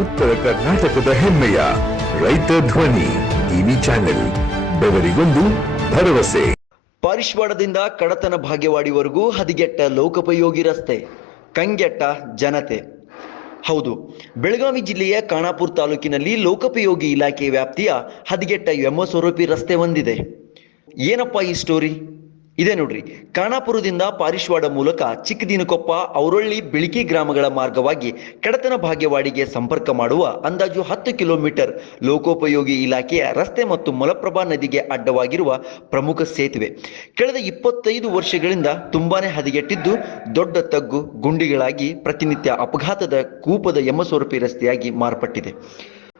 ಉತ್ತರ ಕರ್ನಾಟಕದ ಹೆಮ್ಮೆಯ ರೈತ ಧ್ವನಿ ಟಿವಿ ಚಾನೆಲ್, ಬೆವರಿಗೊಂದು ಭರವಸೆ. ಪರಿಶ್ವಾಡದಿಂದ ಕಡತನ ಭಾಗ್ಯವಾಡಿವರೆಗೂ ಹದಿಗೆಟ್ಟ ಲೋಕೋಪಯೋಗಿ ರಸ್ತೆ, ಕಂಗೆಟ್ಟ ಜನತೆ. ಹೌದು, ಬೆಳಗಾವಿ ಜಿಲ್ಲೆಯ ಖಾನಾಪುರ ತಾಲೂಕಿನಲ್ಲಿ ಲೋಕೋಪಯೋಗಿ ಇಲಾಖೆ ವ್ಯಾಪ್ತಿಯ ಹದಿಗೆಟ್ಟ ಸ್ವರೂಪಿ ರಸ್ತೆ ಹೊಂದಿದೆ ಏನಪ್ಪ ಈ ಸ್ಟೋರಿ ಇದೆ ನೋಡ್ರಿ. ಕಾಣಾಪುರದಿಂದ ಪಾರಿಶ್ವಾಡ ಮೂಲಕ ಚಿಕ್ಕದಿನಕೊಪ್ಪ, ಔರೊಳ್ಳಿ, ಬಿಳಿಕಿ ಗ್ರಾಮಗಳ ಮಾರ್ಗವಾಗಿ ಕಡತನ ಭಾಗ್ಯವಾಡಿಗೆ ಸಂಪರ್ಕ ಮಾಡುವ ಅಂದಾಜು ಹತ್ತು ಕಿಲೋಮೀಟರ್ ಲೋಕೋಪಯೋಗಿ ಇಲಾಖೆಯ ರಸ್ತೆ ಮತ್ತು ಮಲಪ್ರಭಾ ನದಿಗೆ ಅಡ್ಡವಾಗಿರುವ ಪ್ರಮುಖ ಸೇತುವೆ. ಕಳೆದ ಇಪ್ಪತ್ತೈದು ವರ್ಷಗಳಿಂದ ತುಂಬಾನೇ ಹದಗೆಟ್ಟಿದ್ದು ದೊಡ್ಡ ತಗ್ಗು, ಗುಂಡಿಗಳಾಗಿ ಪ್ರತಿನಿತ್ಯ ಅಪಘಾತದ ಕೂಪದ ಯಮಸ್ವರೂಪಿ ರಸ್ತೆಯಾಗಿ ಮಾರ್ಪಟ್ಟಿದೆ.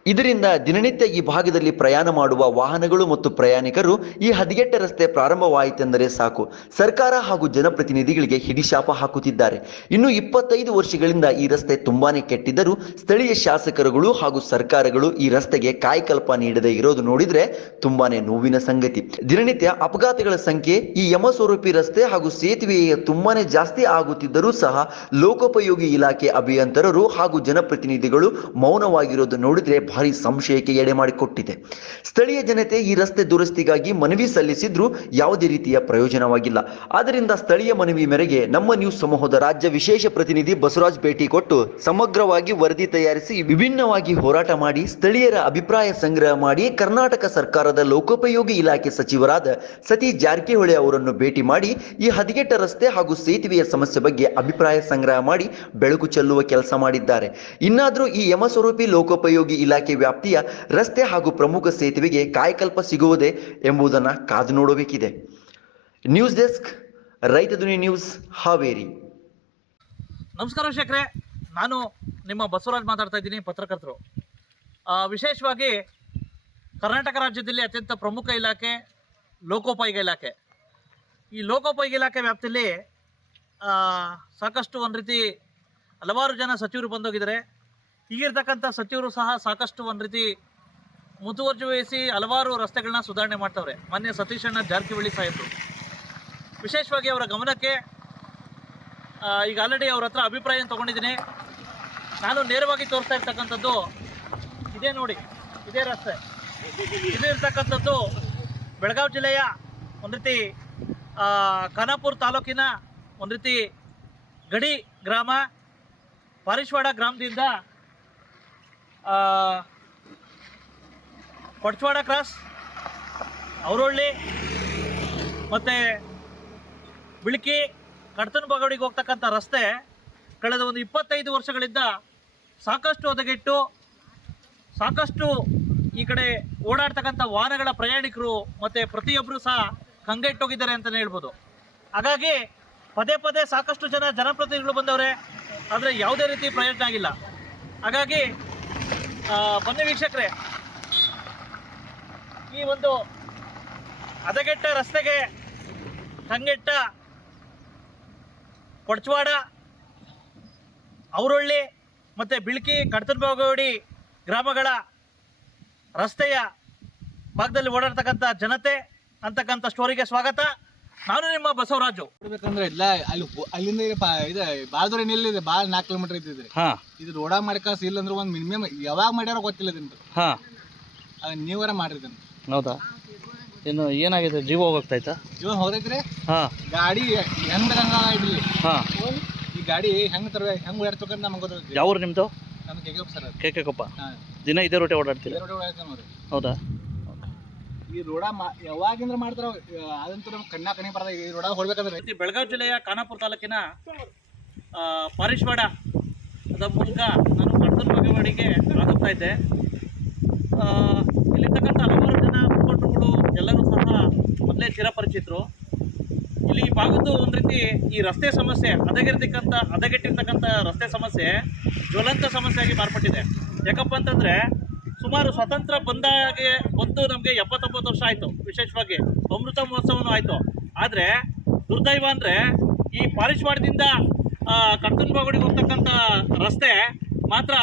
ಇದರಿಂದ ದಿನನಿತ್ಯ ಈ ಭಾಗದಲ್ಲಿ ಪ್ರಯಾಣ ಮಾಡುವ ವಾಹನಗಳು ಮತ್ತು ಪ್ರಯಾಣಿಕರು ಈ ಹದಿಗೆಟ್ಟ ರಸ್ತೆ ಪ್ರಾರಂಭವಾಯಿತೆಂದರೆ ಸಾಕು. ಸರ್ಕಾರ ಹಾಗೂ ಜನಪ್ರತಿನಿಧಿಗಳಿಗೆ ಹಿಡಿಶಾಪ ಹಾಕುತ್ತಿದ್ದಾರೆ. ಇನ್ನು ಇಪ್ಪತ್ತೈದು ವರ್ಷಗಳಿಂದ ಈ ರಸ್ತೆ ತುಂಬಾನೇ ಕೆಟ್ಟಿದ್ದರೂ ಸ್ಥಳೀಯ ಶಾಸಕರುಗಳು ಹಾಗೂ ಸರ್ಕಾರಗಳು ಈ ರಸ್ತೆಗೆ ಕಾಯಕಲ್ಪ ನೀಡದೇ ಇರೋದು ನೋಡಿದ್ರೆ ತುಂಬಾನೇ ನೋವಿನ ಸಂಗತಿ. ದಿನನಿತ್ಯ ಅಪಘಾತಗಳ ಸಂಖ್ಯೆ, ಈ ಯಮಸ್ವರೂಪಿ ರಸ್ತೆ ಹಾಗೂ ಸೇತುವೆಯ ತುಂಬಾನೇ ಜಾಸ್ತಿ ಆಗುತ್ತಿದ್ದರೂ ಸಹ ಲೋಕೋಪಯೋಗಿ ಇಲಾಖೆ ಅಭಿಯಂತರರು ಹಾಗೂ ಜನಪ್ರತಿನಿಧಿಗಳು ಮೌನವಾಗಿರೋದು ನೋಡಿದ್ರೆ ಭಾರಿ ಸಂಶಯಕ್ಕೆ ಎಡೆ ಮಾಡಿಕೊಟ್ಟಿದೆ. ಸ್ಥಳೀಯ ಜನತೆ ಈ ರಸ್ತೆ ದುರಸ್ತಿಗಾಗಿ ಮನವಿ ಸಲ್ಲಿಸಿದ್ರೂ ಯಾವುದೇ ರೀತಿಯ ಪ್ರಯೋಜನವಾಗಿಲ್ಲ. ಆದ್ದರಿಂದ ಸ್ಥಳೀಯ ಮನವಿ ಮೇರೆಗೆ ನಮ್ಮ ನ್ಯೂಸ್ ಸಮೂಹದ ರಾಜ್ಯ ವಿಶೇಷ ಪ್ರತಿನಿಧಿ ಬಸವರಾಜ್ ಭೇಟಿ ಕೊಟ್ಟು ಸಮಗ್ರವಾಗಿ ವರದಿ ತಯಾರಿಸಿ ವಿಭಿನ್ನವಾಗಿ ಹೋರಾಟ ಮಾಡಿ ಸ್ಥಳೀಯರ ಅಭಿಪ್ರಾಯ ಸಂಗ್ರಹ ಮಾಡಿ ಕರ್ನಾಟಕ ಸರ್ಕಾರದ ಲೋಕೋಪಯೋಗಿ ಇಲಾಖೆ ಸಚಿವರಾದ ಸತಿ ಜಾರಕಿಹೊಳಿ ಅವರನ್ನು ಭೇಟಿ ಮಾಡಿ ಈ ಹದಿಗೆಟ್ಟ ರಸ್ತೆ ಹಾಗೂ ಸೇತುವೆಯ ಸಮಸ್ಯೆ ಬಗ್ಗೆ ಅಭಿಪ್ರಾಯ ಸಂಗ್ರಹ ಮಾಡಿ ಬೆಳಕು ಚೆಲ್ಲುವ ಕೆಲಸ ಮಾಡಿದ್ದಾರೆ. ಇನ್ನಾದರೂ ಈ ಯಮಸ್ವರೂಪಿ ಲೋಕೋಪಯೋಗಿ ಇಲಾಖೆ ವ್ಯಾಪ್ತಿಯ ರಸ್ತೆ ಹಾಗೂ ಪ್ರಮುಖ ಸೇತುವೆಗೆ ಕಾಯಕಲ್ಪ ಸಿಗುವುದೇ ಎಂಬುದನ್ನ ಕಾದು ನೋಡಬೇಕಿದೆ. ನ್ಯೂಸ್ ಡೆಸ್ಕ್, ರೈತ ಧ್ವನಿ ನ್ಯೂಸ್, ಹಾವೇರಿ. ನಮಸ್ಕಾರ ಶೇಖರೆ ನಾನು ನಿಮ್ಮ ಬಸವರಾಜ್ ಮಾತಾಡ್ತಾ ಇದ್ದೀನಿ, ಪತ್ರಕರ್ತರು. ವಿಶೇಷವಾಗಿ ಕರ್ನಾಟಕ ರಾಜ್ಯದಲ್ಲಿ ಅತ್ಯಂತ ಪ್ರಮುಖ ಇಲಾಖೆ ಲೋಕೋಪಯೋಗಿ ಇಲಾಖೆ. ಈ ಲೋಕೋಪಯೋಗಿ ಇಲಾಖೆ ವ್ಯಾಪ್ತಿಯಲ್ಲಿ ಸಾಕಷ್ಟು ಒಂದು ರೀತಿ ಹಲವಾರು ಜನ ಸಚಿವರು ಬಂದೋಗಿದ್ದಾರೆ. ಈಗಿರ್ತಕ್ಕಂಥ ಸಚಿವರು ಸಹ ಸಾಕಷ್ಟು ಒಂದು ರೀತಿ ಮುತುವರ್ಜಿ ವಹಿಸಿ ಹಲವಾರು ರಸ್ತೆಗಳನ್ನ ಸುಧಾರಣೆ ಮಾಡ್ತವ್ರೆ. ಮಾನ್ಯ ಸತೀಶಣ್ಣ ಜಾರಕಿಹೊಳಿ ಸಾಹೇಬರು. ವಿಶೇಷವಾಗಿ ಅವರ ಗಮನಕ್ಕೆ ಈಗ ಆಲ್ರೆಡಿ ಅವ್ರ ಹತ್ರ ಅಭಿಪ್ರಾಯ ತಗೊಂಡಿದ್ದೀನಿ. ನಾನು ನೇರವಾಗಿ ತೋರಿಸ್ತಾ ಇರ್ತಕ್ಕಂಥದ್ದು ಇದೇ ನೋಡಿ, ಇದೇ ರಸ್ತೆ. ಇದು ಇರ್ತಕ್ಕಂಥದ್ದು ಬೆಳಗಾವಿ ಜಿಲ್ಲೆಯ ಒಂದು ರೀತಿ ಖಾನಾಪುರ ತಾಲೂಕಿನ ಒಂದು ರೀತಿ ಗಡಿ ಗ್ರಾಮ, ಪಾರಿಶ್ವಾಡ ಗ್ರಾಮದಿಂದ ಕೊಡ್ಚವಾಡ ಕ್ರಾಸ್, ಅವರೊಳ್ಳಿ, ಮತ್ತು ಬಿಳಿಕಿ ಕಡ್ತನ ಬಗಡಿಗೆ ಹೋಗ್ತಕ್ಕಂಥ ರಸ್ತೆ ಕಳೆದ ಒಂದು ಇಪ್ಪತ್ತೈದು ವರ್ಷಗಳಿಂದ ಸಾಕಷ್ಟು ಒದಗಿಟ್ಟು, ಸಾಕಷ್ಟು ಈ ಕಡೆ ಓಡಾಡ್ತಕ್ಕಂಥ ವಾಹನಗಳ ಪ್ರಯಾಣಿಕರು ಮತ್ತು ಪ್ರತಿಯೊಬ್ಬರು ಸಹ ಕಂಗೆಟ್ಟೋಗಿದ್ದಾರೆ ಅಂತಲೇ ಹೇಳ್ಬೋದು. ಹಾಗಾಗಿ ಪದೇ ಪದೇ ಸಾಕಷ್ಟು ಜನ ಜನಪ್ರತಿನಿಧಿಗಳು ಬಂದವರೆ, ಆದರೆ ಯಾವುದೇ ರೀತಿ ಪ್ರಯೋಜನ ಆಗಿಲ್ಲ. ಹಾಗಾಗಿ ಆ, ಬನ್ನಿ ವೀಕ್ಷಕರೇ. ಈ ಒಂದು ಹದಗೆಟ್ಟ ರಸ್ತೆಗೆ ಕಂಗೆಟ್ಟ ಕೊಡ್ಚವಾಡ ಔರೊಳ್ಳಿ ಮತ್ತು ಬಿಳ್ಕಿ ಕಡತನಬಾಗೋಡಿ ಗ್ರಾಮಗಳ ರಸ್ತೆಯ ಭಾಗದಲ್ಲಿ ಓಡಾಡ್ತಕ್ಕಂಥ ಜನತೆ ಅಂತಕ್ಕಂಥ ಸ್ಟೋರಿಗೆ ಸ್ವಾಗತ. ನಾನು ನಿಮ್ಮ ಬಸವರಾಜು. ನೋಡ್ಬೇಕಂದ್ರೆ ಇಲ್ಲ ಅಲ್ಲಿ ಹೋ- ಅಲ್ಲಿಂದ ಇಲ್ಲಿ ಪಾ- ಇದು ಭಾಳ ದೂರ ಬಾಲ್ ನಾಲ್ಕು ಕಿಲೋಮೀಟರ್ ಇದ್ದಿದ್ರಿ. ಹಾಂ. ಇದು ರೋಡ ಮಾಡ್ಕಾಸ ಇಲ್ಲ ಅಂದ್ರೆ ಒಂದು ಮಿನಿಮಮ್ ಯಾವಾಗ ಮಾಡ್ಯಾರ ಗೊತ್ತಿಲ್ಲ ಇದನ್ನ ಹಾಂ. ಅದು ನೀವರ ಮಾಡ್ರಿ ಇದನ್ನ. ಹೌದಾ? ಇನ್ನು ಏನಾಗಿದೆ? ಜೀವ ಹೋಗ್ತೈತಾ ಇವಾಗ ಹೋಗೈತ್ರಿ? ಹಾ. ಗಾಡಿ ಹೆಂಗ್ ಹಂಗ ಇಡ್ಲಿ? ಹಾಂ. ಈ ಗಾಡಿ ಹೆಂಗ್ ತರ ಹೆಂಗ್ ಓಡಾಡ್ತಕ್ಕಂತ ನಮ್ಗೆ ಯಾವ ನಿಮ್ಮದು ನಮ್ಗೆ ಕೆಕೆಪ್ಪ ಸರ್ ಕೆ ಕೆ ಕೊಪ್ಪ. ಹಾಂ. ದಿನ ಇದೇ ರೋಟೆ ನೋಡ್ರಿ. ಹೌದಾ? ಈ ರೋಡ ಯಾವಾಗಿಂದ್ರ ಮಾಡ್ತಾರ ಅದಂತೂ ನಮ್ಗೆ ಕಣ್ಣ ಕಣಿ ಬರ್ತದೆ ಈ ರೋಡ ಈ ಬೆಳಗಾವಿ ಜಿಲ್ಲೆಯ ಖಾನಾಪುರ ತಾಲೂಕಿನ ಪರಿಶ್ವಾಡ, ಅದ ಮೂಲಕ ನಾನು ಕಡ್ತನ ಬಗೆವಾಡಿಗೆ ಹೋಗ್ತಾ ಇದ್ದೆ. ಇಲ್ಲಿರ್ತಕ್ಕಂಥ ಹಲವಾರು ಜನ ಮುಖಂಡರುಗಳು ಎಲ್ಲರೂ ಸಹ ಮೊದಲೇ ಚಿರಪರಿಚಿತರು. ಇಲ್ಲಿ ಈ ಭಾಗದ್ದು ಒಂದು ರೀತಿ ಈ ರಸ್ತೆ ಸಮಸ್ಯೆ ಹದಗೆರ್ತಕ್ಕಂಥ ಹದಗೆಟ್ಟಿರ್ತಕ್ಕಂಥ ರಸ್ತೆ ಸಮಸ್ಯೆ ಜ್ವಲಂತ ಸಮಸ್ಯೆಯಾಗಿ ಮಾರ್ಪಟ್ಟಿದೆ. ಯಾಕಪ್ಪ ಅಂತಂದರೆ ಸುಮಾರು ಸ್ವತಂತ್ರ ಬಂದಾಗೆ ಬಂತು ನಮಗೆ ಎಪ್ಪತ್ತೊಂಬತ್ತು ವರ್ಷ ಆಯಿತು. ವಿಶೇಷವಾಗಿ ಅಮೃತ ಮಹೋತ್ಸವನೂ ಆಯಿತು. ಆದರೆ ದುರ್ದೈವ ಅಂದರೆ ಈ ಪಾರಿಶ್ವಾಡದಿಂದ ಕರ್ತನ ಬಾಗುಡಿಗೆ ಹೋಗ್ತಕ್ಕಂಥ ರಸ್ತೆ ಮಾತ್ರ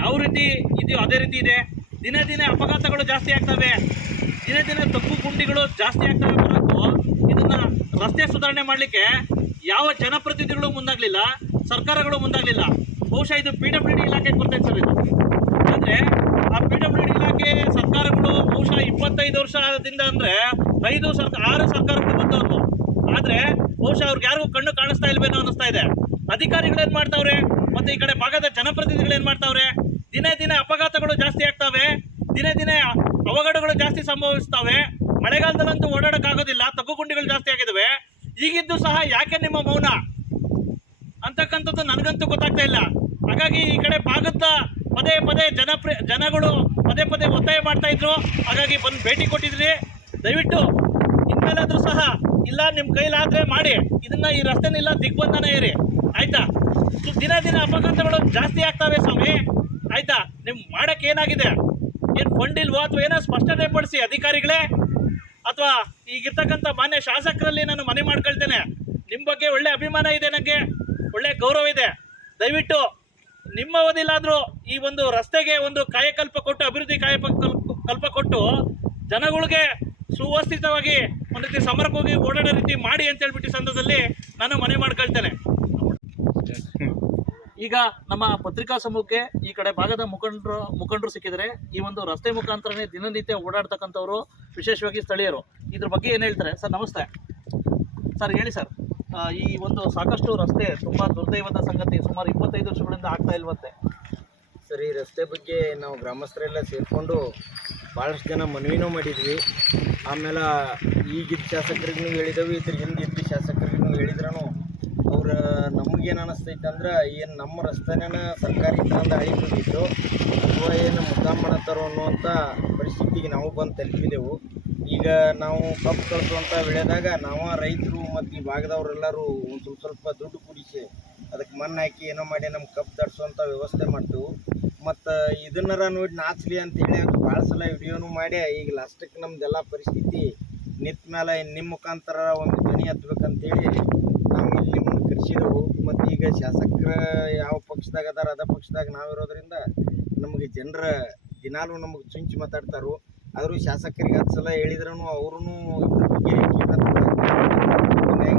ಯಾವ ರೀತಿ ಇದೆಯೋ ಅದೇ ರೀತಿ ಇದೆ. ದಿನೇ ದಿನೇ ಅಪಘಾತಗಳು ಜಾಸ್ತಿ ಆಗ್ತವೆ. ದಿನೇ ದಿನೇ ತಪ್ಪು ಗುಂಡಿಗಳು ಜಾಸ್ತಿ ಆಗ್ತವೆ ಹೊರತು ಇದನ್ನು ರಸ್ತೆ ಸುಧಾರಣೆ ಮಾಡಲಿಕ್ಕೆ ಯಾವ ಜನಪ್ರತಿನಿಧಿಗಳು ಮುಂದಾಗಲಿಲ್ಲ, ಸರ್ಕಾರಗಳು ಮುಂದಾಗಲಿಲ್ಲ. ಬಹುಶಃ ಇದು ಪಿ ಡಬ್ಲ್ಯೂ ಡಿ ಇಲಾಖೆಗೆ ಬರ್ತೈತೆ ಸರ್ ಅಂದ್ರೆ ಆ ಪಿ ಡಬ್ಲ್ಯೂ ಇಲಾಖೆ ಸರ್ಕಾರಗಳು ಬಹುಶಃ ಇಪ್ಪತ್ತೈದು ವರ್ಷದಿಂದ ಅಂದ್ರೆ ಐದು ಸರ್ಕಾರ ಆರು ಸರ್ಕಾರಗಳು ಬಂದವರು ಆದರೆ ಬಹುಶಃ ಅವ್ರಿಗೆ ಯಾರಿಗೂ ಕಣ್ಣು ಕಾಣಿಸ್ತಾ ಇಲ್ವೇನೋ ಅನ್ನಿಸ್ತಾ ಇದೆ. ಅಧಿಕಾರಿಗಳೇನು ಮಾಡ್ತಾವ್ರೆ? ಮತ್ತೆ ಈ ಕಡೆ ಭಾಗದ ಜನಪ್ರತಿನಿಧಿಗಳು ಏನ್ ಮಾಡ್ತಾವ್ರೆ? ದಿನೇ ದಿನೇ ಅಪಘಾತಗಳು ಜಾಸ್ತಿ ಆಗ್ತಾವೆ. ದಿನೇ ದಿನೇ ಅವಘಡಗಳು ಜಾಸ್ತಿ ಸಂಭವಿಸ್ತವೆ. ಮಳೆಗಾಲದಲ್ಲಂತೂ ಓಡಾಡೋಕ್ಕಾಗೋದಿಲ್ಲ ತಗ್ಗುಗುಂಡಿಗಳು ಜಾಸ್ತಿ ಆಗಿದ್ದಾವೆ ಈಗಿದ್ದು ಸಹ ಯಾಕೆ ನಿಮ್ಮ ಮೌನ? ಅಂತಕ್ಕಂಥದ್ದು ನನಗಂತೂ ಗೊತ್ತಾಗ್ತಾ ಇಲ್ಲ. ಹಾಗಾಗಿ ಈ ಕಡೆ ಭಾಗದ ಪದೇ ಪದೇ ಜನಪ್ರಿಯ ಜನಗಳು ಪದೇ ಪದೇ ಒತ್ತಾಯ ಮಾಡ್ತಾ ಇದ್ರು. ಹಾಗಾಗಿ ಬಂದು ಭೇಟಿ ಕೊಟ್ಟಿದ್ರಿ. ದಯವಿಟ್ಟು ಇನ್ಮೇಲಾದ್ರೂ ಸಹ ಇಲ್ಲ ನಿಮ್ಮ ಕೈಲಾದ್ರೆ ಮಾಡಿ. ಇದನ್ನ ಈ ರಸ್ತೆನಿಲ್ಲ, ದಿಗ್ಬಂಧನ ಇರಿ ಆಯ್ತಾ? ದಿನ ದಿನ ಅಪಘಾತಗಳು ಜಾಸ್ತಿ ಆಗ್ತವೆ ಸ್ವಾಮಿ. ಆಯ್ತಾ? ನಿಮ್ ಮಾಡಕ್ಕೆ ಏನಾಗಿದೆ? ಏನ್ ಫಂಡ್ ಇಲ್ವೋ ಅಥವಾ ಏನೋ ಸ್ಪಷ್ಟನೆ ಪಡಿಸಿ ಅಧಿಕಾರಿಗಳೇ? ಅಥವಾ ಈಗಿರ್ತಕ್ಕಂಥ ಮಾನ್ಯ ಶಾಸಕರಲ್ಲಿ ನಾನು ಮನೆ ಮಾಡ್ಕೊಳ್ತೇನೆ. ನಿಮ್ಮ ಬಗ್ಗೆ ಒಳ್ಳೆ ಅಭಿಮಾನ ಇದೆ ನನಗೆ ಒಳ್ಳೆ ಗೌರವ ಇದೆ. ದಯವಿಟ್ಟು ನಿಮ್ಮ ಅವಧಿಲಾದರೂ ಈ ಒಂದು ರಸ್ತೆಗೆ ಒಂದು ಕಾಯಕಲ್ಪ ಕೊಟ್ಟು, ಅಭಿವೃದ್ಧಿ ಕಾಯಕಲ್ಪ ಕೊಟ್ಟು ಜನಗಳಿಗೆ ಸುವ್ಯವಸ್ಥಿತವಾಗಿ ಒಂದು ರೀತಿ ಸಮರ್ಪಕವಾಗಿ ಓಡಾಡೋ ರೀತಿ ಮಾಡಿ ಅಂತ ಹೇಳ್ಬಿಟ್ಟು ಸಂದರ್ಭದಲ್ಲಿ ನಾನು ಮನೆ ಮಾಡ್ಕೊಳ್ತೇನೆ. ಈಗ ನಮ್ಮ ಪತ್ರಿಕಾ ಸಮೂಹಕ್ಕೆ ಈ ಕಡೆ ಭಾಗದ ಮುಖಂಡರು ಮುಖಂಡರು ಸಿಕ್ಕಿದರೆ ಈ ಒಂದು ರಸ್ತೆ ಮುಖಾಂತರನೇ ದಿನನಿತ್ಯ ಓಡಾಡ್ತಕ್ಕಂಥವ್ರು, ವಿಶೇಷವಾಗಿ ಸ್ಥಳೀಯರು. ಇದ್ರ ಬಗ್ಗೆ ಏನು ಹೇಳ್ತಾರೆ? ಸರ್, ನಮಸ್ತೆ. ಸರ್, ಹೇಳಿ ಸರ್. ಈ ಒಂದು ಸಾಕಷ್ಟು ರಸ್ತೆ ತುಂಬಾ ದುರ್ದೈವದ ಸಂಗತಿ ಸುಮಾರು ಇಪ್ಪತ್ತೈದು ವರ್ಷಗಳಿಂದ ಆಗ್ತಾ ಇಲ್ವಂತೆ. ಸರ್, ಈ ರಸ್ತೆ ಬಗ್ಗೆ ನಾವು ಗ್ರಾಮಸ್ಥರೆಲ್ಲ ಸೇರಿಕೊಂಡು ಭಾಳಷ್ಟು ಜನ ಮನವಿನೂ ಮಾಡಿದ್ವಿ. ಆಮೇಲೆ ಈಗಿದ್ದ ಶಾಸಕರಿಗೂ ಹೇಳಿದೆವು, ಇದ್ರ ಹಿಂದೆ ಇದ್ದ ಶಾಸಕರಿಗೂ ಹೇಳಿದ್ರೂ ಅವ್ರ ನಮಗೇನು ಅನ್ನಿಸ್ತೈತೆ ಅಂದ್ರೆ ಏನು ನಮ್ಮ ರಸ್ತೆನ ಸರ್ಕಾರಿ ತಂದು ಬಂದಿತ್ತು ಅಥವಾ ಏನು ಮುದ್ದಾಮ್ ಮಾಡತ್ತಾರೋ ಅನ್ನುವಂಥ ಪರಿಸ್ಥಿತಿಗೆ ನಾವು ಬಂದು ತಲುಪಿದೆವು. ಈಗ ನಾವು ಕಬ್ಬು ಕಳಿಸುವಂಥ ಬೆಳೆದಾಗ ನಾವು ರೈತರು ಮತ್ತು ಈ ಭಾಗದವರೆಲ್ಲರೂ ಒಂದು ಸ್ವಲ್ಪ ಸ್ವಲ್ಪ ದುಡ್ಡು ಕೂಡಿಸಿ ಅದಕ್ಕೆ ಮಣ್ಣು ಹಾಕಿ ಏನೋ ಮಾಡಿ ನಮ್ಮ ಕಬ್ಬು ತರಿಸುವಂಥ ವ್ಯವಸ್ಥೆ ಮಾಡ್ತೇವೆ. ಮತ್ತು ಇದನ್ನರ ನೋಡಿ ನಾಚಲಿ ಅಂತೇಳಿ ಭಾಳ ಸಲ ವಿಡಿಯೋನು ಮಾಡಿ, ಈಗ ಲಾಸ್ಟಕ್ಕೆ ನಮ್ದೆಲ್ಲ ಪರಿಸ್ಥಿತಿ ನಿಂತ ಮೇಲೆ ನಿಮ್ಮ ಮುಖಾಂತರ ಒಂದು ಧ್ವನಿ ಹತ್ಬೇಕಂತೇಳಿ ನಾವು ಇಲ್ಲಿ ನಿಮ್ಮನ್ನು ಕರೆಸಿದೆವು. ಮತ್ತು ಈಗ ಶಾಸಕರ ಯಾವ ಪಕ್ಷದಾಗ ಅದಾರ ಅದ ಪಕ್ಷದಾಗ ನಾವಿರೋದ್ರಿಂದ ನಮಗೆ ಜನರ ದಿನಾಲೂ ನಮಗೆ ಚುಂಚಿ ಮಾತಾಡ್ತಾರೋ. ಆದರೂ ಶಾಸಕರಿಗೆ ಹತ್ತು ಸಲ ಹೇಳಿದ್ರೂ ಅವ್ರೂ ಇದ್ರ ಬಗ್ಗೆ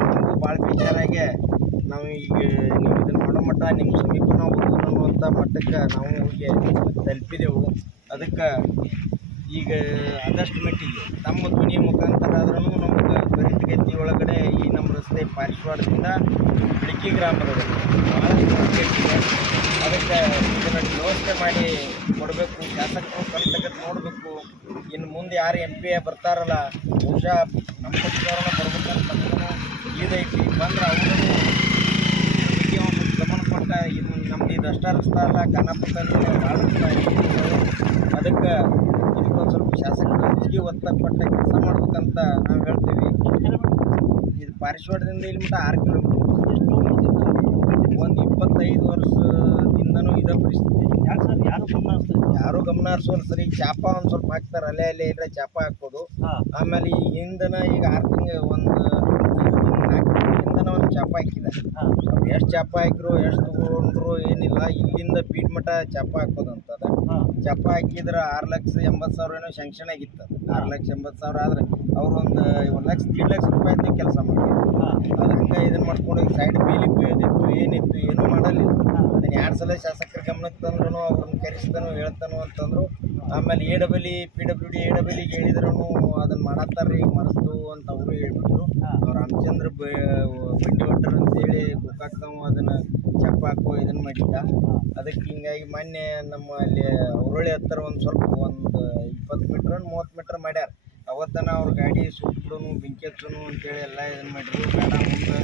ನಮಗೂ ಭಾಳ ಬೇಜಾರಾಗೆ ನಾವು ಈಗ ನೀವು ಇದನ್ನು ಮಾಡೋ ಮಟ್ಟ ನಿಮ್ಮ ಸಮೀಪ ನಾವು ಅನ್ನುವಂಥ ಮಟ್ಟಕ್ಕೆ ನಾವು ಅವ್ರಿಗೆ ತಲುಪಿದೆವು. ಅದಕ್ಕೆ ಈಗ ಆದಷ್ಟು ಮಟ್ಟಿಗೆ ನಮ್ಮ ಧ್ವನಿ ಮುಖಾಂತರ ಆದ್ರೂ ನಮ್ಗೆ ತ್ವರಿತಗತಿ ಒಳಗಡೆ ಈ ನಮ್ಮ ರಸ್ತೆ ಪಾರಿಶ್ವಾಡದಿಂದ ಬಿಳಿಕಿ ಕೆಟ್ಟಿದೆ ಅದಕ್ಕೆ ಇದನ್ನು ವ್ಯವಸ್ಥೆ ಮಾಡಿ ಕೊಡಬೇಕು, ಶಾಸಕರು ಕಲ್ತಗತ್ತು ನೋಡಬೇಕು. ಇನ್ನು ಮುಂದೆ ಯಾರು ಎಂ ಪಿ ಬರ್ತಾರಲ್ಲ, ಬಹುಶಃ ನಮ್ಮ ಪಕ್ಷದವ್ರನ್ನ ಬರ್ಬೇಕಂತ ಇದೈತಿ ಬಂದ್ರೆ ಅವರು ಬಗ್ಗೆ ಒಂದು ಗಮನ ಕೊಟ್ಟ ಇನ್ನು ನಮ್ಗೆ ಇದು ಅಷ್ಟ ಅಲ್ಲ. ಖಾನಾಪುರದಲ್ಲಿ. ಅದಕ್ಕೆ ಇದಕ್ಕೊಂದು ಸ್ವಲ್ಪ ಶಾಸಕರು ಹೆಚ್ಚಿಗೆ ಒತ್ತ ಕೊಟ್ಟ ಕೆಲಸ ಮಾಡ್ಬೇಕಂತ ನಾವು ಹೇಳ್ತೀವಿ. ಇದು ಪಾರಿಶ್ವಾಡದಿಂದ ಇಲ್ಲಿ ಮಟ್ಟ ಆರು ಕಿಲೋಮೀಟರ್. ಒಂದು ಇಪ್ಪತ್ತೈದು ವರ್ಷದಿಂದನೂ ಇದೇ ಪರಿಸ್ಥಿತಿ ಯಾಕೆ ಸರ್ ಯಾರು ಗಮನ? ಯಾರು ಗಮನ ಹರಿಸೋಲ್ಲ ಸರಿ ಚಾಪ ಒಂದು ಸ್ವಲ್ಪ ಹಾಕ್ತಾರೆ ಅಲ್ಲೇ ಅಲ್ಲೇ ಇದ್ರೆ ಚಾಪ ಹಾಕೋದು ಹಾ. ಆಮೇಲೆ ಈ ಹಿಂದನ ಈಗ ಆರು ತಿಂಗಳು ಒಂದು ನಾಲ್ಕು ತಿಂಗಳಿಂದನ ಒಂದು ಚಾಪ ಹಾಕಿದೆ ಹಾ. ಎಷ್ಟು ಚಾಪ ಹಾಕಿದ್ರು ಎಷ್ಟು ತಗೊಂಡ್ರು ಏನಿಲ್ಲ ಇಲ್ಲಿಂದ ಬೀಡ್ ಮಠ ಚಾಪ ಹಾಕೋದಂತದ ಹಾ. ಚಾಪ ಹಾಕಿದ್ರೆ ಆರು ಲಕ್ಷ ಎಂಬತ್ತು ಸಾವಿರ ಏನೋ ಶಂಕ್ಷನ್ ಆಗಿತ್ತು ಆರು ಲಕ್ಷ ಎಂಬತ್ತು ಸಾವಿರ ಆದ್ರೆ ಅವರು ಒಂದು ಒಂದು ಲಕ್ಷ ದೀಡ್ ಲಕ್ಷ ರೂಪಾಯಿ ಅಂತ ಕೆಲಸ ಮಾಡಿದ್ರು ಅದಕ್ಕೆ ಅದು ಹಂಗೆ ಇದನ್ನು ಮಾಡ್ಕೊಂಡು ಸೈಡ್ ಬೇಲಿ ಬೇದಿತ್ತು ಏನಿತ್ತು ಏನೂ ಮಾಡಲಿಲ್ಲ. ಅದನ್ನು ಎರಡು ಸಲ ಶಾಸಕರ ಗಮನಕ್ಕೆ ತಂದ್ರು ಅವ್ರನ್ನ ಕರೆಸ್ತಾನು ಹೇಳ್ತಾನು ಅಂತಂದ್ರು. ಆಮೇಲೆ ಎ ಡಬಲಿ ಪಿ ಡಬ್ಲ್ಯೂ ಡಿ ಎ ಡಬಲಿಗೆ ಹೇಳಿದ್ರು ಅದನ್ನು ಮಾಡತ್ತಾರ್ರಿ ಈಗ ಮಾಡಿಸ್ತು ಅಂತ ಅವರು ಹೇಳ್ಬಿಟ್ರು. ರಾಮಚಂದ್ರ ಬಂಡಿ ಹೊಟ್ಟರು ಅಂತೇಳಿ ಗೋಕಾಕ್ದವ ಅದನ್ನ ಚಪ್ಪ ಹಾಕೋ ಇದನ್ನು ಮಾಡಿದ್ದ. ಅದಕ್ಕೆ ಹಿಂಗಾಗಿ ಮೊನ್ನೆ ನಮ್ಮ ಅಲ್ಲಿ ಹುರುಳಿ ಹತ್ತಿರ ಒಂದು ಸ್ವಲ್ಪ ಒಂದು ಇಪ್ಪತ್ತು ಮೀಟ್ರ್ ಮೂವತ್ತು ಮೀಟ್ರ್ ಮಾಡ್ಯಾರ. ಅವತ್ತನ ಅವ್ರ ಗಾಡಿ ಸುಟ್ಬಿಡೋನು ಬೆಂಕಿ ಹಚ್ಚೋನು ಅಂತೇಳಿ ಎಲ್ಲ ಇದನ್ನು ಮಾಡಿದ್ರು. ಬೇಡ, ಮುಂದೆ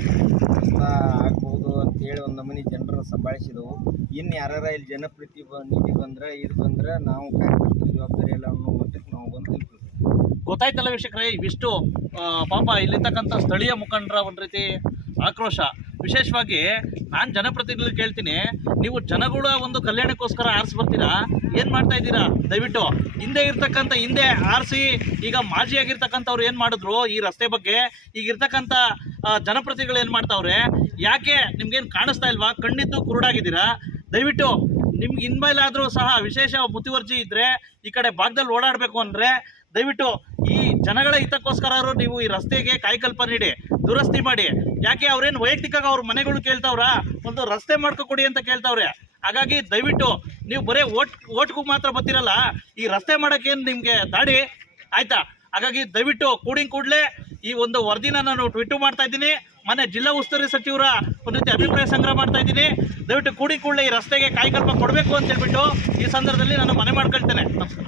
ಆಗ್ಬೋದು ಅಂತೇಳಿ ಒಂದು ನಮೂನಿ ಜನರ ಸಂಭಾಳಿಸಿದವು. ಇನ್ನು ಯಾರ್ಯಾರ ಇಲ್ಲಿ ಜನಪ್ರೀತಿ ಬ ನಿಧಿ ಬಂದ್ರೆ, ಇದು ಬಂದ್ರೆ ನಾವು ಕಾರ್ಯಕರ್ತರ ಜವಾಬ್ದಾರಿ ಎಲ್ಲ ಅನ್ನೋ ಮಟ್ಟಕ್ಕೆ ನಾವು ಬಂದು ಗೊತ್ತಾಯ್ತಲ್ಲ ವೀಕ್ಷಕರೇ, ಇವಿಷ್ಟು ಪಾಪ ಇಲ್ಲಿರ್ತಕ್ಕಂಥ ಸ್ಥಳೀಯ ಮುಖಂಡರ ಒಂದು ರೀತಿ ಆಕ್ರೋಶ. ವಿಶೇಷವಾಗಿ ನಾನು ಜನಪ್ರತಿನಿಧಿಗಳು ಕೇಳ್ತೀನಿ, ನೀವು ಜನಗಳ ಒಂದು ಕಲ್ಯಾಣಕ್ಕೋಸ್ಕರ ಆರಿಸಿ ಬರ್ತೀರಾ? ಏನು ಮಾಡ್ತಾ ಇದ್ದೀರಾ? ದಯವಿಟ್ಟು ಹಿಂದೆ ಇರ್ತಕ್ಕಂಥ, ಹಿಂದೆ ಆರಿಸಿ, ಈಗ ಮಾಜಿ ಆಗಿರ್ತಕ್ಕಂಥವ್ರು ಏನು ಮಾಡಿದ್ರು ಈ ರಸ್ತೆ ಬಗ್ಗೆ? ಈಗ ಇರ್ತಕ್ಕಂಥ ಜನಪ್ರತಿನಿಧಿಗಳು ಏನು ಮಾಡ್ತಾವ್ರೆ? ಯಾಕೆ ನಿಮ್ಗೇನು ಕಾಣಿಸ್ತಾ ಇಲ್ವಾ? ಕಣ್ಣಿದ್ದು ಕುರುಡಾಗಿದ್ದೀರಾ? ದಯವಿಟ್ಟು ನಿಮ್ಗೆ ಇನ್ಮೇಲಾದರೂ ಸಹ ವಿಶೇಷ ಮುತುವರ್ಜಿ ಇದ್ದರೆ ಈ ಕಡೆ ಭಾಗದಲ್ಲಿ ಓಡಾಡಬೇಕು ಅಂದರೆ ದಯವಿಟ್ಟು ಈ ಜನಗಳ ಹಿತಕ್ಕೋಸ್ಕರ ನೀವು ಈ ರಸ್ತೆಗೆ ಕಾಯ್ಕಲ್ಪ ನೀಡಿ, ದುರಸ್ತಿ ಮಾಡಿ. ಯಾಕೆ ಅವ್ರೇನು ವೈಯಕ್ತಿಕವಾಗಿ ಅವ್ರ ಮನೆಗಳು ಕೇಳ್ತಾವ್ರ? ಒಂದು ರಸ್ತೆ ಮಾಡ್ಕೊಡಿ ಕೊಡಿ ಅಂತ ಕೇಳ್ತಾವ್ರೆ. ಹಾಗಾಗಿ ದಯವಿಟ್ಟು ನೀವು ಬರೀ ಓಟ್, ಓಟ್ಗೂ ಮಾತ್ರ ಬರ್ತಿರಲ್ಲ, ಈ ರಸ್ತೆ ಮಾಡೋಕ್ಕೇನು ನಿಮಗೆ ದಾಡಿ? ಆಯ್ತಾ? ಹಾಗಾಗಿ ದಯವಿಟ್ಟು ಕೂಡಿನ ಕೂಡಲೇ ಈ ಒಂದು ವರದಿನ ನಾನು ಟ್ವಿಟ್ ಮಾಡ್ತಾ ಇದ್ದೀನಿ. ಮನೆ ಜಿಲ್ಲಾ ಉಸ್ತುವಾರಿ ಸಚಿವರ ಒಂದು ರೀತಿ ಅಭಿಪ್ರಾಯ ಸಂಗ್ರಹ ಮಾಡ್ತಾ ಇದ್ದೀನಿ. ದಯವಿಟ್ಟು ಕೂಡಿ ಕೂಡಲೇ ಈ ರಸ್ತೆಗೆ ಕಾಯ್ಕಲ್ಪ ಕೊಡಬೇಕು ಅಂತ ಹೇಳ್ಬಿಟ್ಟು ಈ ಸಂದರ್ಭದಲ್ಲಿ ನಾನು ಮನೆ ಮಾಡ್ಕೊಳ್ತೇನೆ. ನಮಸ್ಕಾರ.